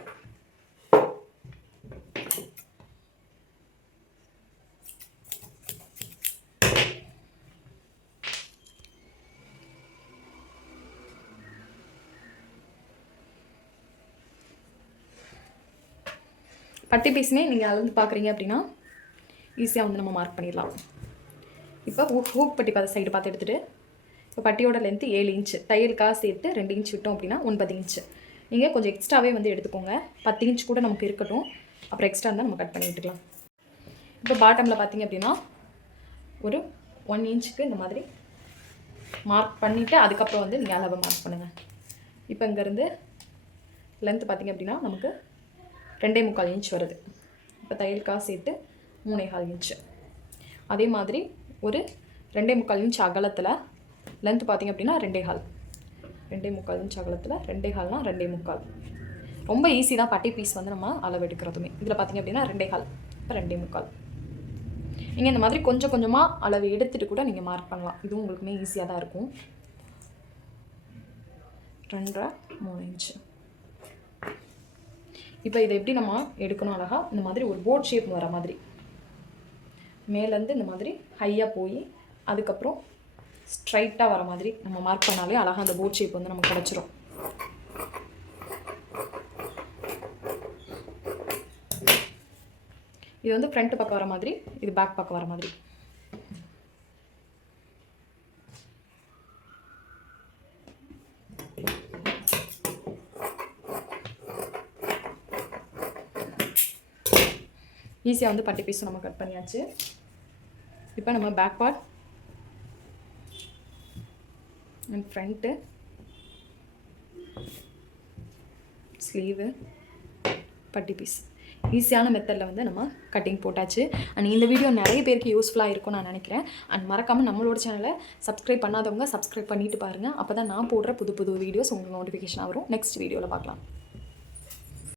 பட்டி பீஸுமே நீங்கள் அளந்து பார்க்குறீங்க அப்படின்னா ஈஸியாக வந்து நம்ம மார்க் பண்ணிடலாம். இப்போ ஹூக் பட்டி சைடு பார்த்து எடுத்துகிட்டு இப்போ பட்டியோட லென்த்து 7 இன்ச்சு, தையலுக்காக சேர்த்து 2 இன்ச் விட்டோம் அப்படின்னா 9 இன்ச்சு. நீங்கள் கொஞ்சம் எக்ஸ்ட்ராவே வந்து எடுத்துக்கோங்க. 10 இன்ச் கூட நமக்கு இருக்கட்டும், அப்புறம் எக்ஸ்ட்ரா இருந்தால் நம்ம கட் பண்ணி விட்டுக்கலாம். இப்போ பாட்டமில் பார்த்திங்க அப்படின்னா ஒரு 1 இன்ச்சுக்கு இந்த மாதிரி மார்க் பண்ணிவிட்டு அதுக்கப்புறம் வந்து நீங்கள் அளவை மார்க் பண்ணுங்கள். இப்போ இங்கேருந்து லென்த்து பார்த்திங்க அப்படின்னா நமக்கு 2.25 இன்ச் வருது. இப்போ தையலுக்காக சேர்த்து 3.25 இன்ச்சு. அதே மாதிரி ஒரு 2.25 இன்ச் அகலத்தில் லென்த்து பார்த்திங்க அப்படின்னா 2.25 இன்ச் அகலத்தில் 2.25னா 2.25. ரொம்ப ஈஸி தான் பட்டி பீஸ் வந்து நம்ம அளவு எடுக்கிறதுமே. இதில் பார்த்திங்க அப்படின்னா 2.25, இப்போ 2.25. நீங்கள் இந்த மாதிரி கொஞ்சம் கொஞ்சமாக அளவு எடுத்துகிட்டு கூட நீங்கள் மார்க் பண்ணலாம். இதுவும் உங்களுக்குமே ஈஸியாக தான் இருக்கும். 2.5, 3 இன்ச்சு. இப்போ இதை எப்படி நம்ம எடுக்கணும் அழகாக இந்த மாதிரி ஒரு போட் ஷேப் வர மாதிரி மேலேருந்து இந்த மாதிரி ஹையாக போய் அதுக்கப்புறம் ஸ்ட்ரைட்டாக வர மாதிரி நம்ம மார்க் பண்ணாலே அழகாக அந்த போட் ஷேப் வந்து நமக்கு கிடச்சிரும். இது வந்து ஃப்ரண்ட் பக்கம் வர மாதிரி, இது பேக் பக்கம் வர மாதிரி. ஈஸியாக வந்து பட்டி பீஸும் நம்ம கட் பண்ணியாச்சு. இப்போ நம்ம back part and front, sleeve, பட்டி பீஸ் ஈஸியான மெத்தடில் வந்து நம்ம கட்டிங் போட்டாச்சு. அண்ட் இந்த வீடியோ நிறைய பேருக்கு யூஸ்ஃபுல்லாக இருக்கும்னு நான் நினைக்கிறேன். அண்ட் மறக்காமல் நம்மளோட சேனலை சப்ஸ்கிரைப் பண்ணாதவங்க சப்ஸ்கிரைப் பண்ணிவிட்டு பாருங்கள். அப்போ தான் நான் போடுற புது புது வீடியோஸ் உங்களுக்கு நோட்டிஃபிகேஷனாக வரும். நெக்ஸ்ட் வீடியோவில் பார்க்கலாம்.